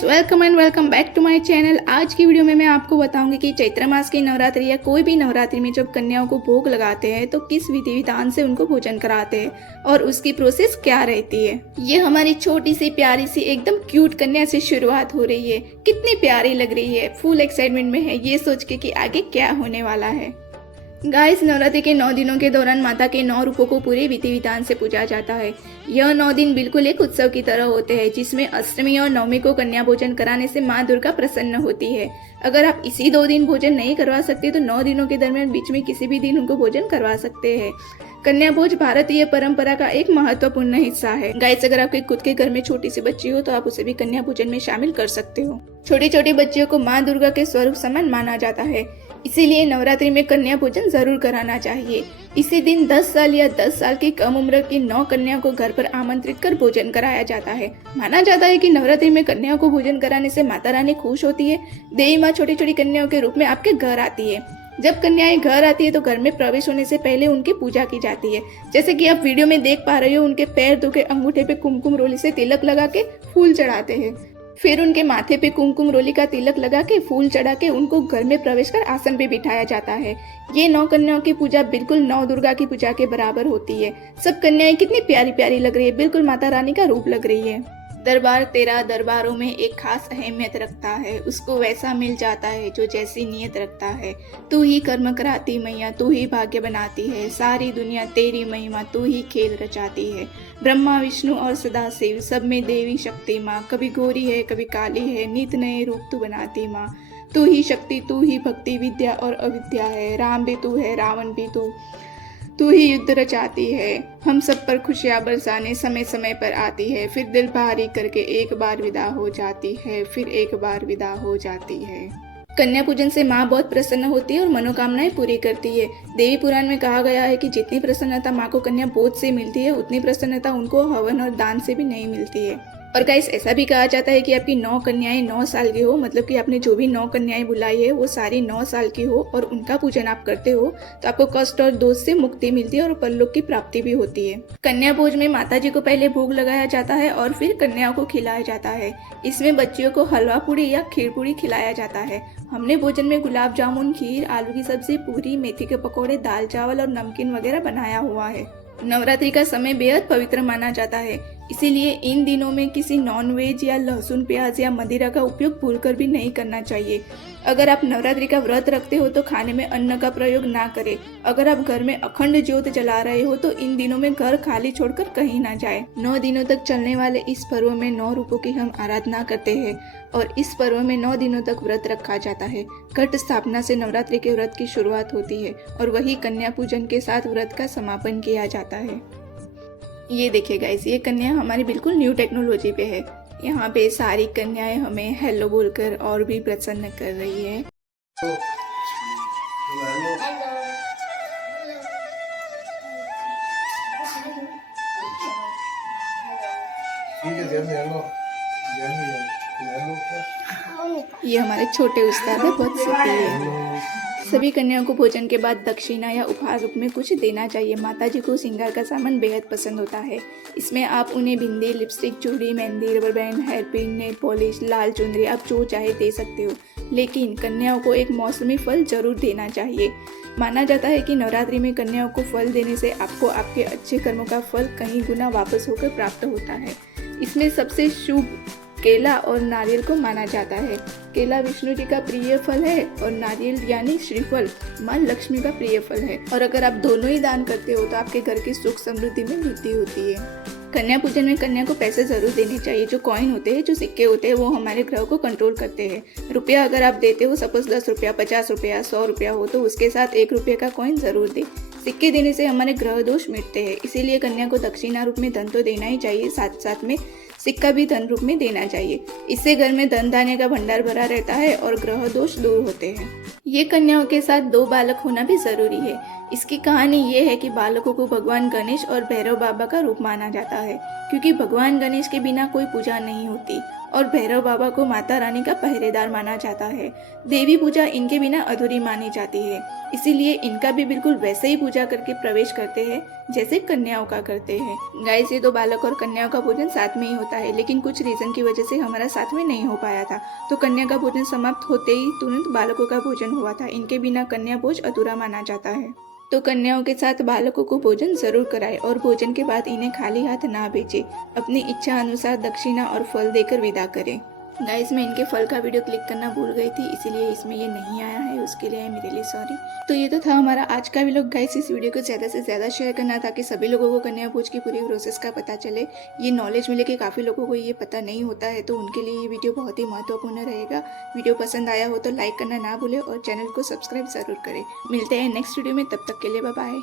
Guys, welcome and welcome back to my channel. आज की video में मैं आपको बताऊंगी कि चैत्र मास की नवरात्रि या कोई भी नवरात्रि में जब कन्याओं को भोग लगाते हैं तो किस विधि विधान से उनको भोजन कराते हैं और उसकी प्रोसेस क्या रहती है। ये हमारी छोटी सी प्यारी सी एकदम क्यूट कन्या से शुरुआत हो रही है। कितनी प्यारी लग रही है, फुल एक्साइटमेंट में है ये सोच के कि आगे क्या होने वाला है। गाइस, नवरात्रि के 9 दिनों के दौरान माता के 9 रूपों को पूरे विधि विधान से पूजा जाता है। यह 9 दिन बिल्कुल एक उत्सव की तरह होते हैं जिसमें अष्टमी और नवमी को कन्या भोजन कराने से माँ दुर्गा प्रसन्न होती है। अगर आप इसी 2 दिन भोजन नहीं करवा सकते तो 9 दिनों के दरमियान बीच में किसी भी दिन उनको भोजन करवा सकते हैं। कन्या भोज भारतीय परंपरा का एक महत्वपूर्ण हिस्सा है। गाइस, अगर आपके खुद के घर में छोटी सी बच्ची हो तो आप उसे भी कन्या भोजन में शामिल कर सकते हो। छोटी छोटी बच्चियों को माँ दुर्गा के स्वरूप समान माना जाता है, इसीलिए नवरात्रि में कन्या भोजन जरूर कराना चाहिए। इसी दिन 10 साल या 10 साल की कम उम्र की 9 कन्याओं को घर पर आमंत्रित कर भोजन कराया जाता है। माना जाता है कि नवरात्रि में कन्याओं को भोजन कराने से माता रानी खुश होती है। देवी माँ छोटी छोटी कन्याओं के रूप में आपके घर आती है। जब कन्याएं घर आती है तो घर में प्रवेश होने से पहले उनकी पूजा की जाती है। जैसे कि आप वीडियो में देख पा रहे हो, उनके पैर धो के अंगूठे पे कुमकुम रोली से तिलक लगा के फूल चढ़ाते हैं। फिर उनके माथे पे कुमकुम रोली का तिलक लगा के फूल चढ़ा के उनको घर में प्रवेश कर आसन पे बिठाया जाता है। ये 9 कन्याओं की पूजा बिल्कुल 9 दुर्गा की पूजा के बराबर होती है। सब कन्याएं कितनी प्यारी प्यारी लग रही है, बिल्कुल माता रानी का रूप लग रही है। दरबार तेरा दरबारों में एक खास अहमियत रखता है, उसको वैसा मिल जाता है जो जैसी नीयत रखता है। तू ही कर्म कराती मैया, तू ही भाग्य बनाती है, सारी दुनिया तेरी महिमा, तू ही खेल रचाती है। ब्रह्मा विष्णु और सदा शिव सब में देवी शक्ति माँ, कभी गोरी है कभी काली है, नित नए रूप तू बनाती माँ। तू ही शक्ति, तू ही भक्ति, विद्या और अविद्या है, राम भी तू है रावण भी तू ही युद्ध रचाती है। हम सब पर खुशियां बरसाने समय समय पर आती है, फिर दिल भारी करके एक बार विदा हो जाती है, फिर एक बार विदा हो जाती है। कन्या पूजन से माँ बहुत प्रसन्न होती है और मनोकामनाएं पूरी करती है। देवी पुराण में कहा गया है कि जितनी प्रसन्नता माँ को कन्या भोज से मिलती है उतनी प्रसन्नता उनको हवन और दान से भी नहीं मिलती है। और गाइस, ऐसा भी कहा जाता है कि आपकी 9 कन्याएं 9 साल की हो, मतलब कि आपने जो भी 9 कन्याएं बुलाई है वो सारी 9 साल की हो और उनका पूजन आप करते हो तो आपको कष्ट और दोष से मुक्ति मिलती है और परलोक की प्राप्ति भी होती है। कन्या भोज में माता जी को पहले भोग लगाया जाता है और फिर कन्याओं को खिलाया जाता है। इसमें बच्चियों को हलवा पूड़ी या खीर पूड़ी खिलाया जाता है। हमने भोजन में गुलाब जामुन, खीर, आलू की सब्जी, पूरी, मेथी के पकौड़े, दाल चावल और नमकीन वगैरह बनाया हुआ है। नवरात्रि का समय बेहद पवित्र माना जाता है, इसीलिए इन दिनों में किसी नॉन वेज या लहसुन, प्याज या मदिरा का उपयोग भूलकर भी नहीं करना चाहिए। अगर आप नवरात्रि का व्रत रखते हो तो खाने में अन्न का प्रयोग ना करें। अगर आप घर में अखंड ज्योत जला रहे हो तो इन दिनों में घर खाली छोड़कर कहीं ना जाए। 9 दिनों तक चलने वाले इस पर्व में 9 रूपों की हम आराधना करते हैं और इस पर्व में 9 दिनों तक व्रत रखा जाता है। घट स्थापना से नवरात्रि के व्रत की शुरुआत होती है और वही कन्या पूजन के साथ व्रत का समापन किया जाता है। ये देखिए गाइस, ये कन्या हमारी बिल्कुल न्यू टेक्नोलॉजी पे है। यहाँ पे सारी कन्याएं हमें हेलो बोलकर और भी प्रसन्न कर रही है। ये हमारे छोटे उस्ताद है, बहुत सीखी है। सभी कन्याओं को भोजन के बाद दक्षिणा या उपहार रूप में कुछ देना चाहिए। माता जी को श्रृंगार का सामान बेहद पसंद होता है। इसमें आप उन्हें बिंदी, लिपस्टिक, चूड़ी, mehndi, rubber band, hair pin, nail polish, लाल चुनरी, आप जो चाहे दे सकते हो। लेकिन कन्याओं को एक मौसमी फल जरूर देना चाहिए। माना जाता है कि नवरात्रि में कन्याओं को फल देने से आपको आपके अच्छे कर्मों का फल कई गुना वापस होकर प्राप्त होता है। इसमें सबसे शुभ केला और नारियल को माना जाता है। केला विष्णु जी का प्रिय फल है और नारियल यानी श्रीफल माँ लक्ष्मी का प्रिय फल है। और अगर आप दोनों ही दान करते हो तो आपके घर की सुख समृद्धि में वृद्धि होती है। कन्या पूजन में कन्या को पैसे जरूर देने चाहिए। जो कॉइन होते हैं, जो सिक्के होते हैं, वो हमारे ग्रह को कंट्रोल करते हैं। रुपया अगर आप देते हो, सपोज 10 रुपया, 50 रुपया, 100 रुपया हो तो उसके साथ 1 रुपये का कॉइन जरूर दे। सिक्के देने से हमारे ग्रह दोष मिटते हैं, इसीलिए कन्या को दक्षिणा रूप में धन तो देना ही चाहिए, साथ साथ में सिक्का भी धन रूप में देना चाहिए। इससे घर में धन धान्य का भंडार भरा रहता है और ग्रह दोष दूर होते हैं। ये कन्याओं के साथ 2 बालक होना भी जरूरी है। इसकी कहानी ये है कि बालकों को भगवान गणेश और भैरव बाबा का रूप माना जाता है, क्योंकि भगवान गणेश के बिना कोई पूजा नहीं होती और भैरव बाबा को माता रानी का पहरेदार माना जाता है। देवी पूजा इनके बिना अधूरी मानी जाती है, इसीलिए इनका भी बिल्कुल वैसे ही पूजा करके प्रवेश करते हैं जैसे कन्याओं का करते हैं। गाइस, ये 2 बालक और कन्याओं का भोजन साथ में ही होता है, लेकिन कुछ रीजन की वजह से हमारा साथ में नहीं हो पाया था, तो कन्या का भोजन समाप्त होते ही तुरंत बालकों का भोजन हुआ था। इनके बिना कन्या भोज अधूरा माना जाता है। तो कन्याओं के साथ बालकों को भोजन जरूर कराएं और भोजन के बाद इन्हें खाली हाथ ना भेजें। अपनी इच्छा अनुसार दक्षिणा और फल देकर विदा करें। गाइस, मैं इनके फल का वीडियो क्लिक करना भूल गई थी, इसीलिए इसमें ये नहीं आया है, उसके लिए मेरे लिए सॉरी। तो ये तो था हमारा आज का व्लॉग। गाइस, इस वीडियो को ज़्यादा से ज़्यादा शेयर करना ताकि सभी लोगों को कन्या भोज की पूरी प्रोसेस का पता चले, ये नॉलेज मिले कि काफ़ी लोगों को ये पता नहीं होता है, तो उनके लिए ये वीडियो बहुत ही महत्वपूर्ण रहेगा। वीडियो पसंद आया हो तो लाइक करना ना भूलें और चैनल को सब्सक्राइब ज़रूर करें। मिलते हैं नेक्स्ट वीडियो में, तब तक के लिए बाय बाय।